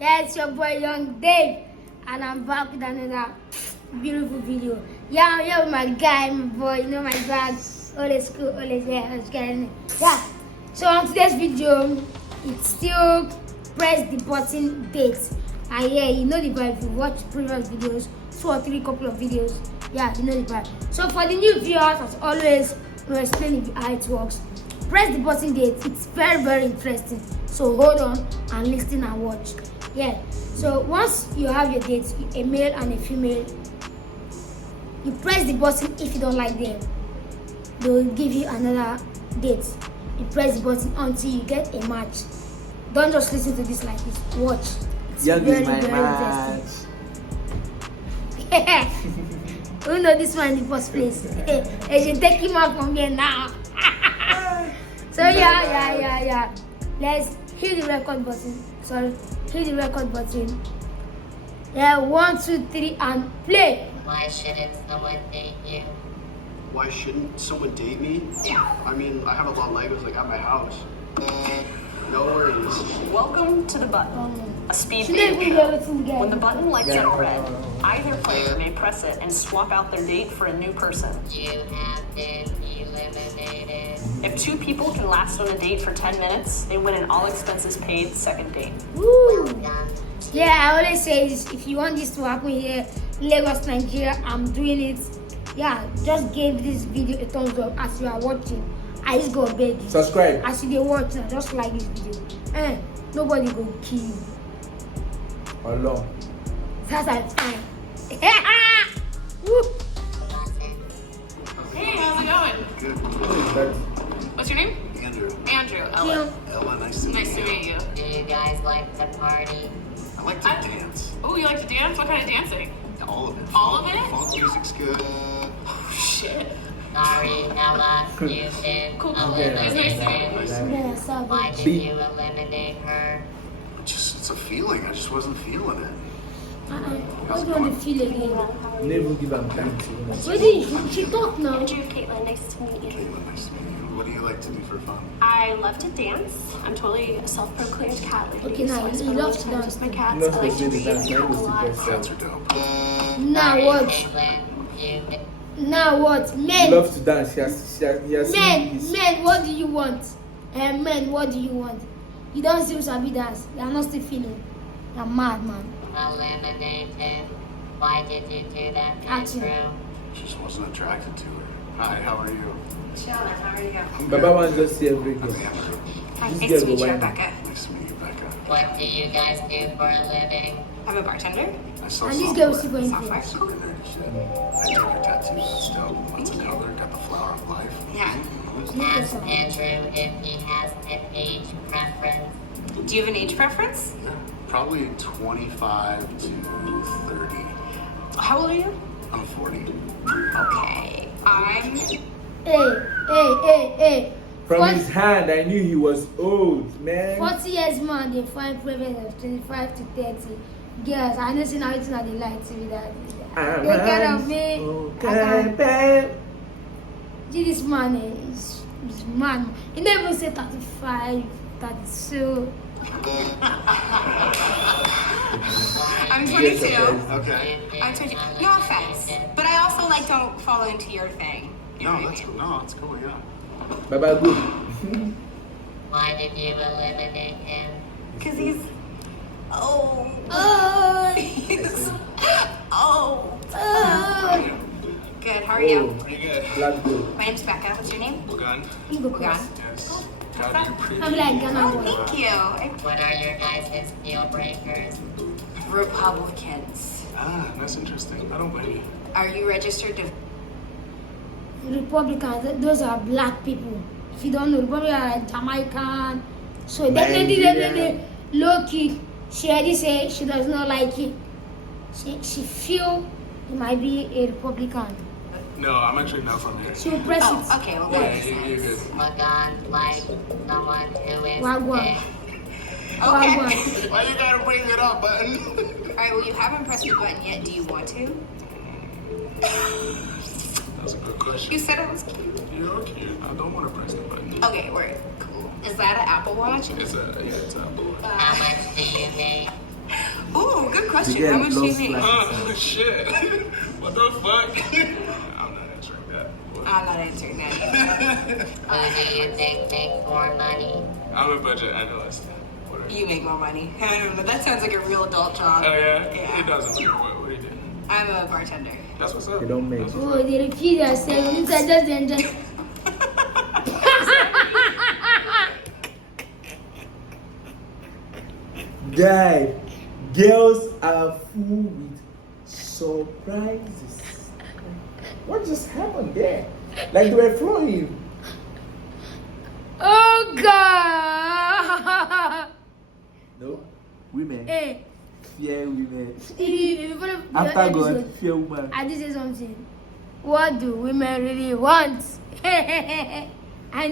Yeah, it's your boy Young Dave, and I'm back with another beautiful video. Yeah, I'm here with my guy, my boy, you know my dad, always cool, always there, always getting it. Yeah, so on today's video, it's still press the button date. And yeah, you know the vibe. If you watch previous videos, 2 or 3 couple of videos, yeah, you know the vibe. So for the new viewers, as always, we'll explain how it works. Press the button date. It's very, very interesting. So hold on and listen and watch. Yeah. So once you have your dates, a male and a female, you press the button. If you don't like them, they will give you another date. You press the button until you get a match. Don't just listen to this like this. Watch. It's Young is my match. Who know this one in the first place? They should take him out from here now. So yeah. Let's hit the record button. Sorry, hit the record button. Yeah, 1, 2, 3, and play. Why shouldn't someone date you? Why shouldn't someone date me? I mean, I have a lot of Legos like at my house. No worries. Welcome to the button, a speed Should they dating be show. able to get When the it? button lights up red, either player may press it and swap out their date for a new person. You have been eliminated. If 2 people can last on a date for 10 minutes, they win an all expenses paid second date. Woo! Yeah, I always say this, if you want this to happen here in Lagos, Nigeria, I'm doing it. Yeah, just give this video a thumbs up as you are watching. I just go beg you. Subscribe. As you dey watch now, just like this video. Nobody go kill you. Hello. That's like fine. Woo! Hey, how's it going? Good. What's your name? Andrew. Andrew. Ella. Ella, nice to meet Nice to you. meet you. Do you guys like to party? I like to dance. Oh, you like to dance? What kind of dancing? All of it. All of it? Funk music's good. Oh, shit. Sorry, Ella, you've been Cool. Yeah. It's nice to meet you. Nice to meet you. Yeah, so Why good. did you eliminate her? It's a feeling. I just wasn't feeling it. What do you want to feel again? Never give am time to. What did she talk now? Andrew, Caitlin, nice to meet you. Caitlin, nice to meet you. What do you like to do for fun? I love to dance. I'm totally a self-proclaimed cat lady. Okay, now so I you spend a love lot to of time dance. with my cats. Not I like to really read dance, a not lot. really Cats are dope. Now what? Caitlin, you Now what? He Men, loves to dance. He has seen his- men, what do you want? Men, what do you want? You don't still sabi dance. You are not still feeling. You are mad, man. eliminated. Why did you do that, Action. Andrew? Just wasn't attracted to her. Hi, how are you? Shauna, how are you? I'm Baba good. wants just see every I'm girl. Andrew. Hi, This nice girl to meet go you, whine. Rebecca. Nice to meet you, Becca. What do you guys do for a living? I'm a bartender. I saw And this girl is software. super Software. influenced. Super nerdy shit. I took her tattoo. That's dope. Lots of color. Got the flower of life. Yeah. Ask Andrew if he has an age preference. Do you have an age preference? Yeah. Probably 25 to 30. How old are you? I'm 40. Okay. I'm Hey. From his hand, I knew he was old, man. 40 years man, they find prevalence of 25 to 30. Girls, I know see now it's not the light to me that. They care of me. Okay, babe. See this man, is man. He never even say 35, 32. I'm Yes, 22. okay. Okay. I'm 22. No offense, but I also like don't fall into your thing. You know No, what I that's mean? no, that's cool. Yeah. Baba good. Why did you eliminate him? Because he's old. Oh, He's old. oh. Good. How are you? Pretty good. Black good. My name's Becca. What's your name? Gun. You go We're first. Yes. Gotta be pretty. I'm like Ghana Oh, boy. thank you. What are your guys' deal breakers? Republicans. Ah, that's interesting. I don't blame you. Are you registered to? Republicans, those are black people. If you don't know, Republicans are like Jamaican. So definitely, Nigerian. low key. She already say she does not like it. She feel it might be a Republican. No, I'm actually not from here. She will press Oh, it. okay. Well, Yeah, that makes you're sense. good. Magan, like someone who is Wagwan. gay. Okay. Wagwan. Why you gotta bring it up, button? All right. Well, you haven't pressed the button yet. Do you want to? That's a good question. You said it was cute. You're cute. I don't want to press the button. Okay. We're cool. Is that an Apple Watch? It's a Apple. How much do you make? Ooh, good The question. guy How much do you loves make? flashy Shit. What the fuck? I'm not answering that. I'm not answering that. Who do you think makes more money? I'm a budget analyst. What are you? You make more money. I don't know. That sounds like a real adult job. Oh yeah? Yeah. It doesn't matter. What do you do? I'm a bartender. That's what's up. They don't make. That's what's Oh, they repeat themselves. These are just enjoy. Guy, girls are full with surprises. What just happened there? Like they were flowing. Oh God! No, women. Hey, Fear women. before the After God, episode, fear woman. I did say something. What do women really want? I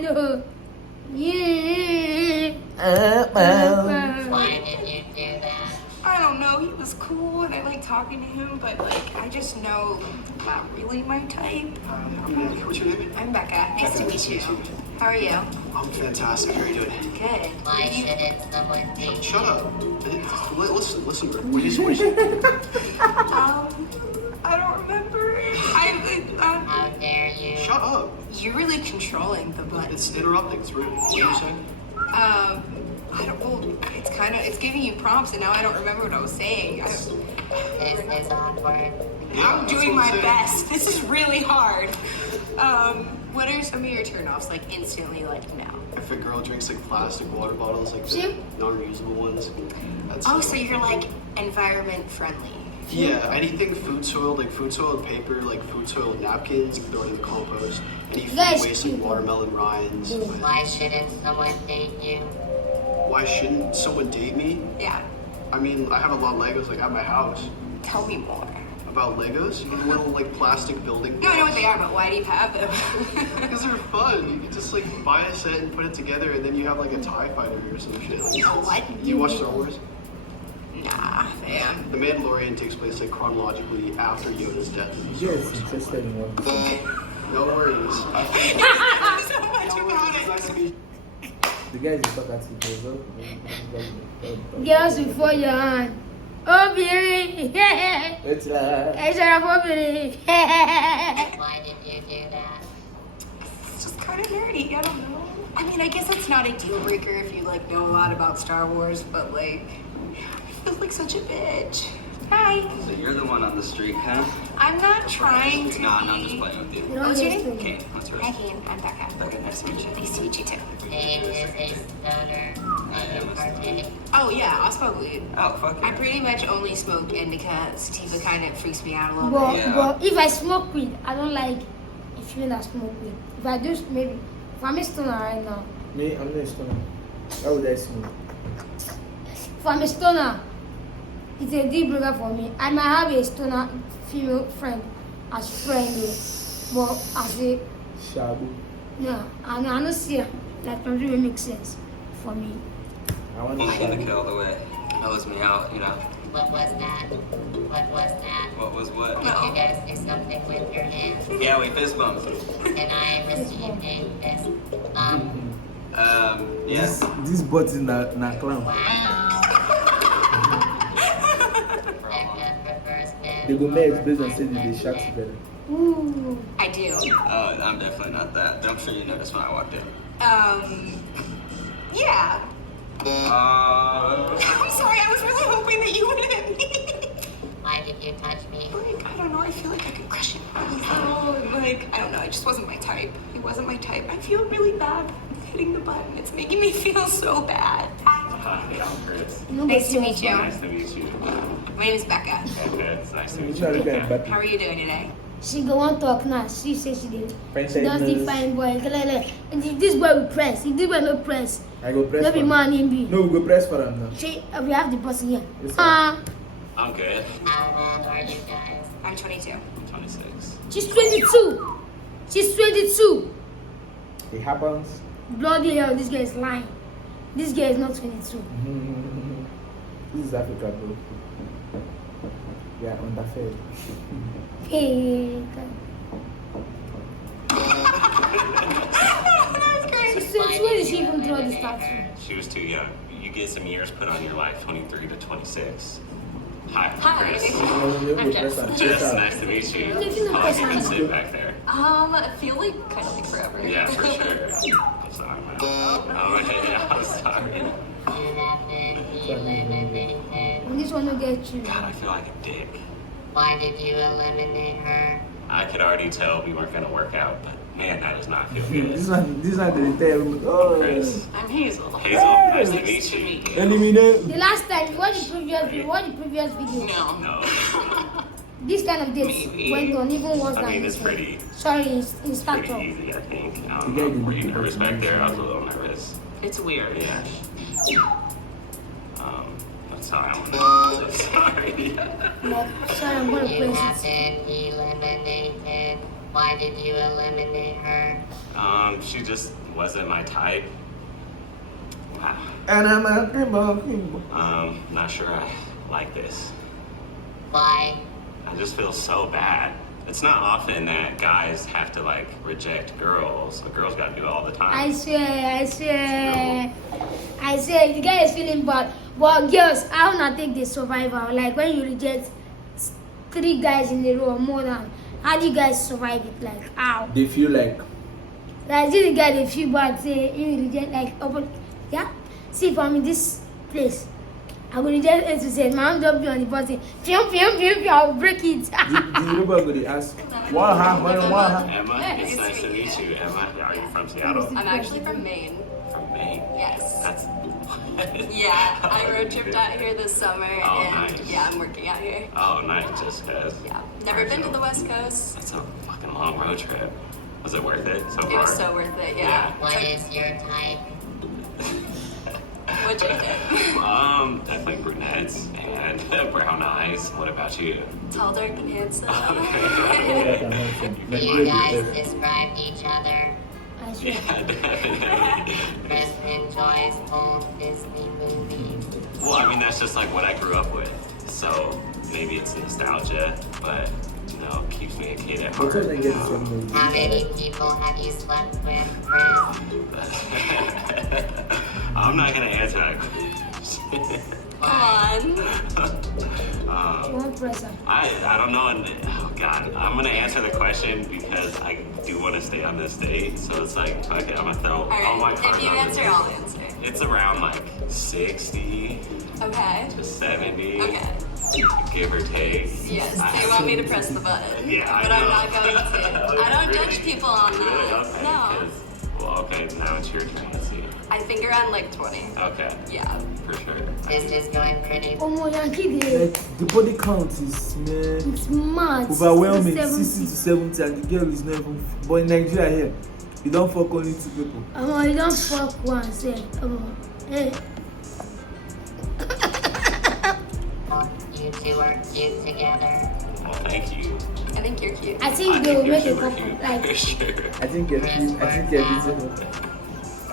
know. Yeah. Why did you do that? I don't know. He was cool and I like talking to him, but like I just know not really my type. I'm Nick. What's your name? I'm Becca. Nice to meet you. How are you? I'm fantastic. How are you doing? Good. Why shouldn't someone date Shut you? up. Listen to her. What is she? I don't remember. How dare you? Shut up. You're really controlling the butt. It's interrupting. It's rude. What are you saying? I don't. Well, it's giving you prompts, and now I don't remember what I was saying. This is awkward. I'm that's doing what my I'm saying. best. This is really hard. What are some of your turnoffs? Like instantly, like no. If a girl drinks like plastic water bottles, like the See? non-reusable ones, that's Oh, so you're like environment friendly. yeah. Anything food soiled, like food soiled paper, like food soiled napkins, throw it in the compost. Any food Guys, waste, like watermelon rinds. Why shouldn't someone date you? Why shouldn't someone date me? Yeah. I mean, I have a lot of Legos like at my house. Tell me more. About Legos, you know, little like plastic building. No, I know what they are, but why do you have them? Because they're fun. You can just like buy a set and put it together, and then you have like a TIE fighter or some shit. What? Do you watch Star Wars? Nah, fam. The Mandalorian takes place like chronologically after Yoda's death. Yes, interested in one. No worries. so much about it. Nice to meet you. The guy is talkative. Girls before your hand. Obìnrin. It's like. Ẹ ṣọ́ra fọ́bìnrin. Why did you do that? It's just kind of nerdy. I don't know. I mean, I guess it's not a deal breaker if you like know a lot about Star Wars, but like, I feel like such a bitch. Hi. So you're the one on the streak, huh? I'm not trying to. No, I'm just playing with you. You don't What's your get name? to- Okay, that's Hi, right. Kane. I'm Becca. Okay, nice to meet you. Nice to meet you too. Dave is a stoner. Do you partake? Oh yeah, I'll smoke weed. Oh, fuck I yeah. pretty much only smoke indica. Sativa kind of freaks me out a little But, bit. Yeah. but if I smoke weed, I don't like a feeling that smoke weed. If I do, maybe. If I'm a stoner right now, Me, I'm not a stoner. Why would I smoke? if I'm a stoner, it's a deal breaker for me. I might have a stoner female friend as friend, but as a Shabu. no, I don't see her. Like it really makes sense for me. I want I'm to gonna shabu. kill the way. Knows me out, you know. What was that? What was that? What was what? Did you guys do something with your hands? Yeah, we fist bumped. And I received a fist bump. Yes. This button na clown. Becca prefers men. They go mix based on saying they shack together. Ooh. I do. I'm definitely not that. I'm sure you noticed when I walked in. Yeah. Uh, I'm sorry. I was really hoping that you would hit me. Why did you touch me? Like, I don't know, I feel like I could crush it. Like, I don't know, it just wasn't my type. It wasn't my type. I feel really bad hitting the button. It's making me feel so bad. Hi, I'm Chris. Nice to meet you. Nice to meet you. My name is Becca. Okay, it's nice to meet It's you. not really Okay. bad. How are you doing today? She go on talk now. She says she did. French She does the nose. fine boy. And this boy will press. If this boy no press, I go press no for be him. man in be. No, we go press for him now. She, we have the person here. Yes, sir. I'm good. How old are you guys? I'm 22. I'm 26. She's 22. She's 22. It happens. Bloody hell, this guy is lying. This guy is not 22. This is Africa, bro. We are underfed. Hey, God. So where did she even draw this tattoo? She was too young. You get some years put on your life, 23 to 26. Hi, Hi. Chris. I'm Jess. Jess, nice to meet you. Did you know Oh, you can person? sit back there. I feel like kind of like forever. Yeah, for sure. I'm sorry, man. Oh, okay, I'm sorry. This one will get you. God, I feel like a dick. Why did you eliminate her? I could already tell we weren't gonna work out, but man, that does not feel This good. one the tell. Oh, Chris. I'm Hazel. Hazel, nice to meet you. eliminate. The last time, you watched the previous video. No. No. This kind of dates Maybe. went on even worse I than mean, it's this. pretty Sorry, in pretty startup. easy, I think. I don't know. Were you nervous back there? I was a little nervous. It's weird. Yeah. I'm sorry, I'm sorry. Like, sorry, I'm gonna You press have it. been eliminated. Why did you eliminate her? She just wasn't my type. Wow. And I'm a cream. Not sure I like this. Why? I just feel so bad. It's not often that guys have to like reject girls. The girls gotta do it all the time. I swear, the guy is feeling bad. But girls, I will not take the survivor. Like when you reject 3 guys in a row or more than, how do you guys survive it? Like, how? They feel like Like, see the guy, they feel bad, say, you reject, like, open, yeah? See, if I'm in this place, I will reject A to Z. My hand will be on the button. I will break it. the robot will ask, what happened? What happened? Emma, Yeah, it's nice to meet you. Emma, are you from Seattle? I'm actually from Maine. From Maine? Yes. That's Yeah, I road tripped out here this summer, Oh, and nice. yeah, I'm working out here. Oh, nice. Just cause. Yeah, never been to the West Coast. That's a fucking long road trip. Was it worth it so far? It was so worth it. Yeah. What is your type? What'd you get? Definitely brunettes and brown eyes. What about you? Tall, dark, and handsome. Do you guys describe each other? I swear. Yeah, definitely. Chris enjoys old Disney movies. Well, I mean, that's just like what I grew up with. So maybe it's nostalgia, but you know, it keeps me a kid at heart. Because I get the same movie. How many people have you slept with, Chris? I'm not gonna answer that question. Come on. One presser. I don't know. And, oh God, I'm gonna answer the question because I do want to stay on this date. So it's like, fuck it, I'm gonna throw all my Alright, cards if you on this. answer, I'll answer. It's around like 60 Okay. to 70, Okay. give or take. Yes. So you want me to press the button? Yeah, I But I'm know. not going to. I don't judge people on Really? that. Okay. No. 'Cause- well, okay, now it's your turn. Let's see. I think around like 20. Okay, Yeah. for sure. This is going pretty. Oh my Yankee, they- Like the body count is man it's mad. overwhelming. 70. 60 to 70, and the girl is not even. But in Nigeria here, you don't fuck only 2 people. You don't fuck once, eh? Hey. You two are cute together. Well, thank you. I think you're cute. I think they will you're make a super couple. cute. Like, For sure. I think everything.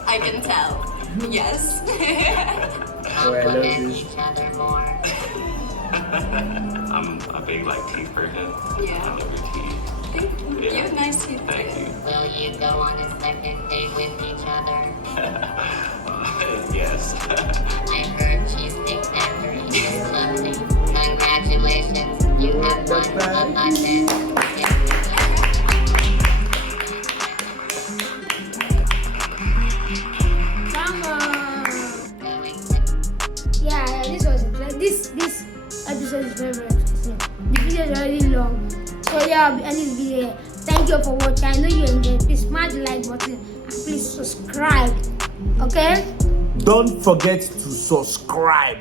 I can tell. Yes. Oh, I love Complement this. each other more. I'm a big like teeth person. Yeah. I love your teeth. Thank you. You have nice teeth. Thank you. Will you go on a second date with each other? Yes. I heard Cheesecake Factory is lovely. Congratulations, you have won abundance. come on. Going to Yeah, this was it. This episode is very interesting. The video is already long. So yeah, I'll be ending the video here. Thank you for watching. I know you enjoyed. Please smash the like button and please subscribe. Okay? Don't forget to subscribe.